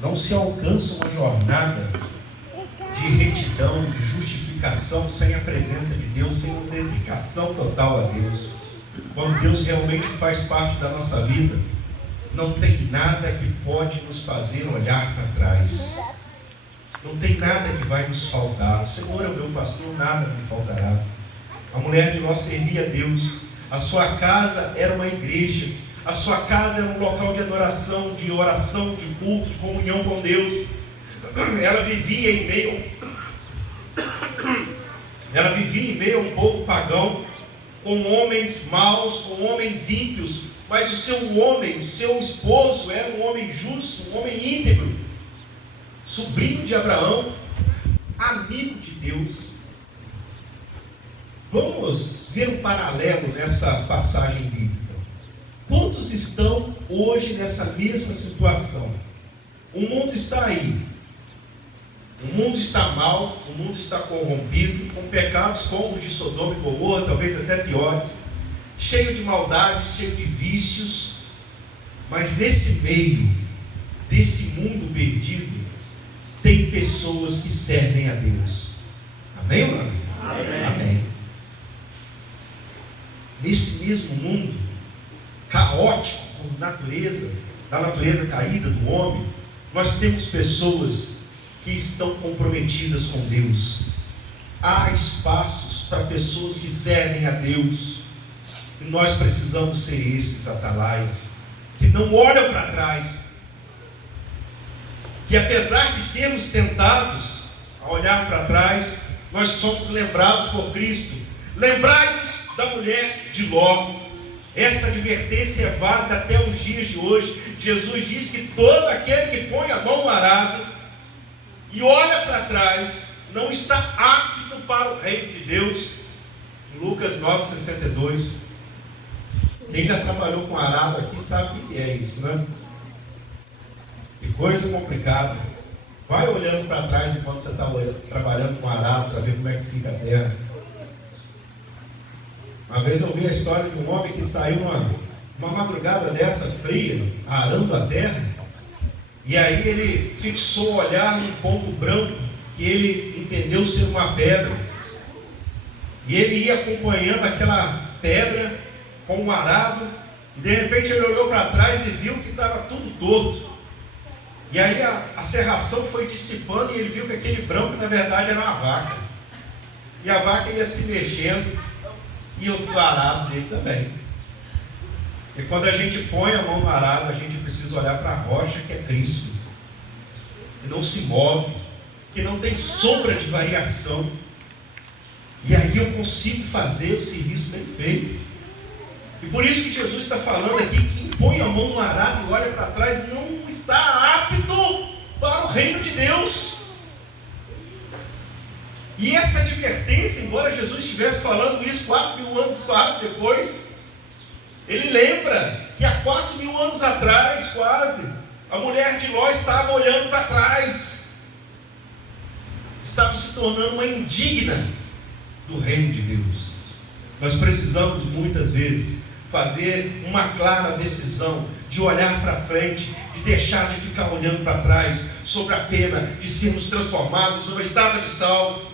Não se alcança uma jornada de retidão, de justificação sem a presença de Deus, sem uma dedicação total a Deus. Quando Deus realmente faz parte da nossa vida, não tem nada que pode nos fazer olhar para trás. Não tem nada que vai nos faltar. O Senhor é o meu pastor, nada me faltará. A mulher de Ló servia a Deus. A sua casa era uma igreja. A sua casa era um local de adoração, de oração, de culto, de comunhão com Deus. Ela vivia em meio a um povo pagão, com homens maus, com homens ímpios, mas o seu esposo era um homem justo, um homem íntegro, sobrinho de Abraão, amigo de Deus. Vamos ver um paralelo nessa passagem bíblica. Quantos estão hoje nessa mesma situação? O mundo está aí. O mundo está mal, o mundo está corrompido, com pecados como os de Sodoma e Gomorra, talvez até piores, cheio de maldades, cheio de vícios. Mas nesse meio, desse mundo perdido, tem pessoas que servem a Deus. Amém, meu amigo? Amém. Amém. Nesse mesmo mundo caótico por natureza, da natureza caída do homem, nós temos pessoas que estão comprometidas com Deus. Há espaços para pessoas que servem a Deus, e nós precisamos ser esses atalaias, que não olham para trás, que apesar de sermos tentados a olhar para trás, nós somos lembrados por Cristo. Lembrai-vos da mulher de Ló. Essa advertência é válida até os dias de hoje. Jesus diz que todo aquele que põe a mão no arado e olha para trás não está apto para o reino de Deus. Lucas 9,62. Quem já trabalhou com arado aqui sabe o que é isso, né? Que coisa complicada. Vai olhando para trás enquanto você está trabalhando com arado, para ver como é que fica a terra. Uma vez eu ouvi a história de um homem que saiu uma madrugada dessa fria, arando a terra, e aí ele fixou o olhar num ponto branco que ele entendeu ser uma pedra, e ele ia acompanhando aquela pedra com um arado, e de repente ele olhou para trás e viu que estava tudo torto, e aí a serração foi dissipando, e ele viu que aquele branco na verdade era uma vaca, e a vaca ia se mexendo, e o arado dele também. E quando a gente põe a mão no arado, a gente precisa olhar para a rocha que é Cristo, que não se move, que não tem sombra de variação, e aí eu consigo fazer o serviço bem feito. E por isso que Jesus está falando aqui, quem põe a mão no arado e olha para trás não está apto para o reino de Deus. E essa advertência, embora Jesus estivesse falando isso 4.000 anos quase depois, ele lembra que há 4.000 anos atrás quase, a mulher de Ló estava olhando para trás, estava se tornando uma indigna do reino de Deus. Nós precisamos muitas vezes fazer uma clara decisão de olhar para frente, de deixar de ficar olhando para trás, sob a pena de sermos transformados numa estátua de sal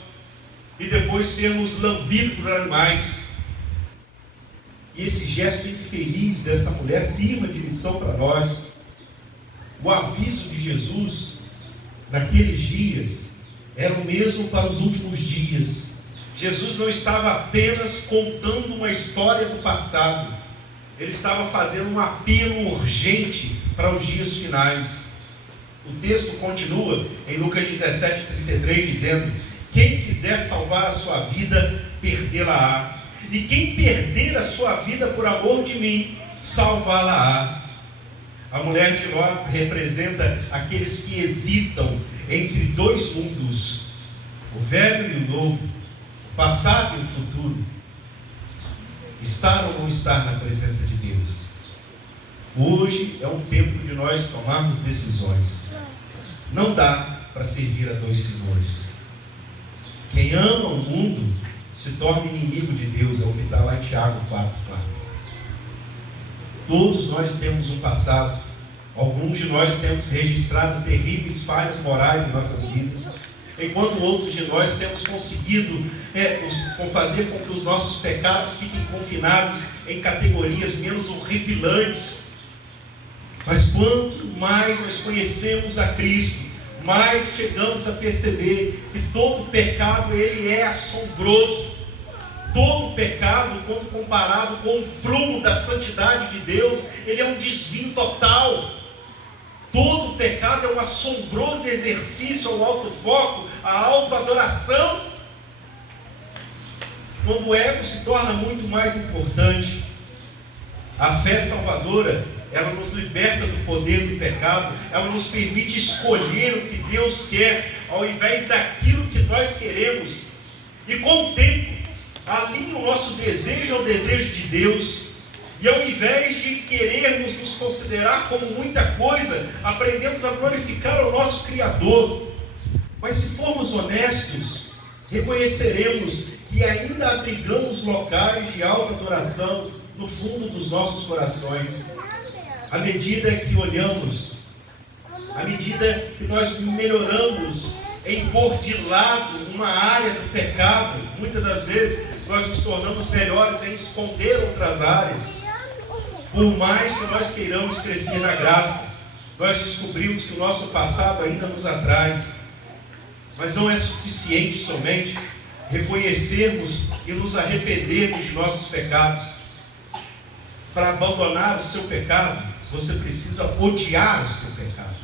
e depois sermos lambidos por animais. E esse gesto infeliz dessa mulher sirva de lição para nós. O aviso de Jesus naqueles dias era o mesmo para os últimos dias. Jesus não estava apenas contando uma história do passado, ele estava fazendo um apelo urgente para os dias finais. O texto continua em Lucas 17:33 dizendo: quem quiser salvar a sua vida, perdê-la-á, e quem perder a sua vida por amor de mim, salvá-la-á. A mulher de Ló representa aqueles que hesitam entre dois mundos, o velho e o novo, o passado e o futuro. Estar ou não estar na presença de Deus. Hoje é um tempo de nós tomarmos decisões. Não dá para servir a dois senhores. Quem ama o mundo se torna inimigo de Deus, é o que está lá em Tiago 4:4. Todos nós temos um passado, Alguns de nós temos registrado terríveis falhas morais em nossas vidas, enquanto outros de nós temos conseguido fazer com que os nossos pecados fiquem confinados em categorias menos horripilantes. Mas quanto mais nós conhecemos a Cristo, mais chegamos a perceber que todo pecado ele é assombroso. Todo pecado, quando comparado com o prumo da santidade de Deus, ele é um desvio total. Todo pecado é um assombroso exercício ao autofoco, à autoadoração. Quando o ego se torna muito mais importante, a fé salvadora, ela nos liberta do poder do pecado, ela nos permite escolher o que Deus quer, ao invés daquilo que nós queremos. E com o tempo, alinha o nosso desejo ao desejo de Deus. E ao invés de querermos nos considerar como muita coisa, aprendemos a glorificar o nosso Criador. Mas se formos honestos, reconheceremos que ainda abrigamos locais de alta adoração no fundo dos nossos corações. À medida que olhamos, à medida que nós melhoramos em pôr de lado uma área do pecado, muitas das vezes nós nos tornamos melhores em esconder outras áreas. Por mais que nós queiramos crescer na graça, nós descobrimos que o nosso passado ainda nos atrai. Mas não é suficiente somente reconhecermos e nos arrependermos de nossos pecados. Para abandonar o seu pecado, você precisa odiar o seu pecado.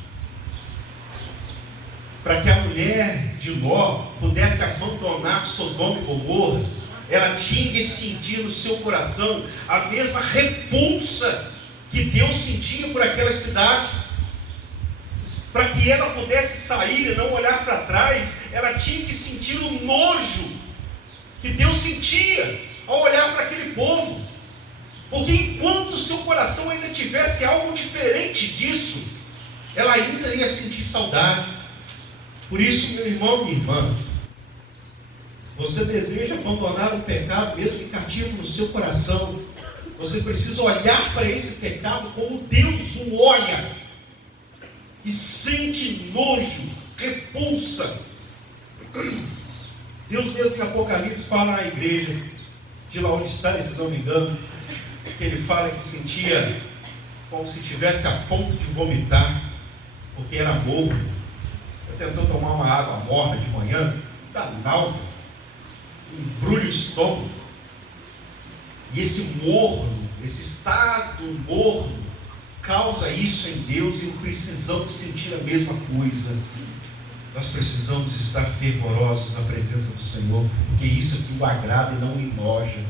Para que a mulher de Ló pudesse abandonar Sodoma e Gomorra, ela tinha que sentir no seu coração a mesma repulsa que Deus sentia por aquelas cidades. Para que ela pudesse sair e não olhar para trás, ela tinha que sentir o nojo que Deus sentia ao olhar para aquele povo. Porque enquanto o seu coração ainda tivesse algo diferente disso, ela ainda ia sentir saudade. Por isso, meu irmão, minha irmã, você deseja abandonar o pecado mesmo que cativo no seu coração, você precisa olhar para esse pecado como Deus o olha, e sente nojo, repulsa. Deus mesmo em Apocalipse fala na igreja de Laodiceia, se não me engano, que ele fala que sentia como se estivesse a ponto de vomitar, porque era morno. Tentou tomar uma água morna de manhã, dá náusea, embrulha o estômago. E esse morno, esse estado morno, causa isso em Deus, e precisamos sentir a mesma coisa. Nós precisamos estar fervorosos na presença do Senhor, porque isso é que o agrada e não o enoja.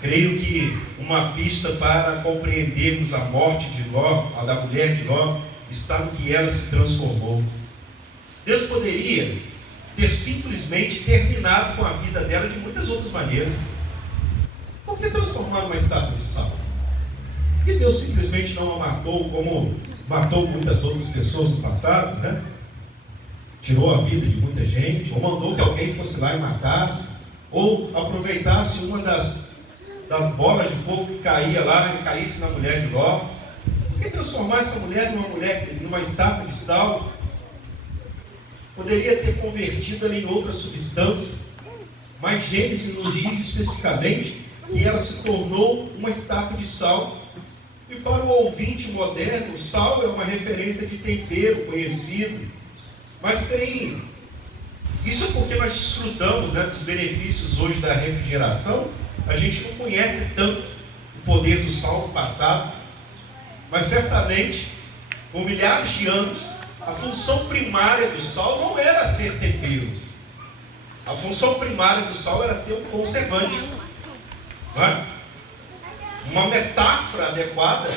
Creio que uma pista para compreendermos a morte de Ló, a da mulher de Ló, está no que ela se transformou. Deus poderia ter simplesmente terminado com a vida dela de muitas outras maneiras. Por que transformar numa estátua de sal? Por que Deus simplesmente não a matou como matou muitas outras pessoas no passado, né? Tirou a vida de muita gente, ou mandou que alguém fosse lá e matasse, ou aproveitasse uma das bolas de fogo que caía lá e caísse na mulher de Ló. Por que transformar essa mulher numa estátua de sal? Poderia ter convertido ela em outra substância, mas Gênesis nos diz especificamente que ela se tornou uma estátua de sal. E para o ouvinte moderno, o sal é uma referência de tempero conhecido. Mas tem isso é porque nós desfrutamos, né, dos benefícios hoje da refrigeração. A gente não conhece tanto o poder do sal no passado, mas certamente, por milhares de anos, a função primária do sal não era ser tempero. A função primária do sal era ser um conservante. Não é? Uma metáfora adequada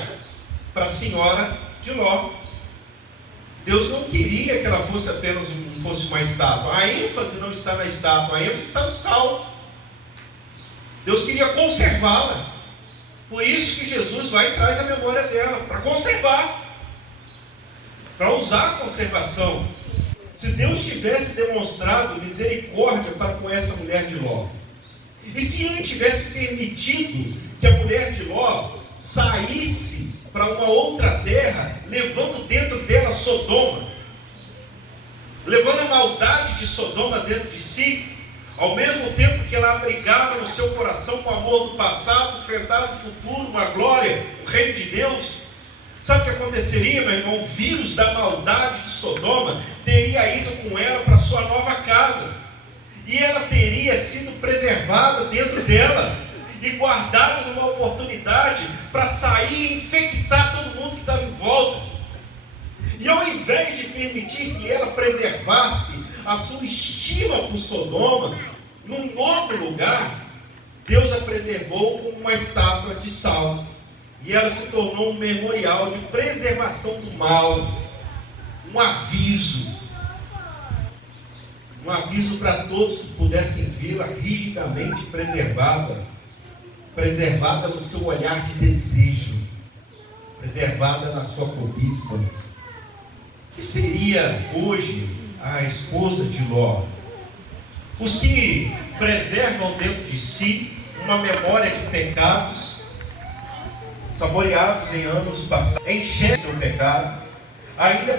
para a senhora de Ló. Deus não queria que ela fosse apenas fosse uma estátua. A ênfase não está na estátua, a ênfase está no sal. Deus queria conservá-la. Por isso que Jesus vai e traz a memória dela, para conservar, para usar a conservação. Se Deus tivesse demonstrado misericórdia para com essa mulher de Ló, e se Ele tivesse permitido que a mulher de Ló saísse para uma outra terra, levando dentro dela Sodoma, levando a maldade de Sodoma dentro de si, ao mesmo tempo que ela abrigava no seu coração com o amor do passado, enfrentava o futuro, uma glória, o reino de Deus. Sabe o que aconteceria, meu irmão? O vírus da maldade de Sodoma teria ido com ela para sua nova casa, e ela teria sido preservada dentro dela e guardada numa oportunidade para sair e infectar todo mundo que estava em volta. E ao invés de permitir que ela preservasse a sua estima por Sodoma, num novo lugar, Deus a preservou com uma estátua de sal. E ela se tornou um memorial de preservação do mal, um aviso para todos que pudessem vê-la rigidamente preservada no seu olhar de desejo, preservada na sua cobiça. O que seria hoje a esposa de Ló? Os que preservam dentro de si uma memória de pecados, saboreados em anos passados, encheram seu pecado, ainda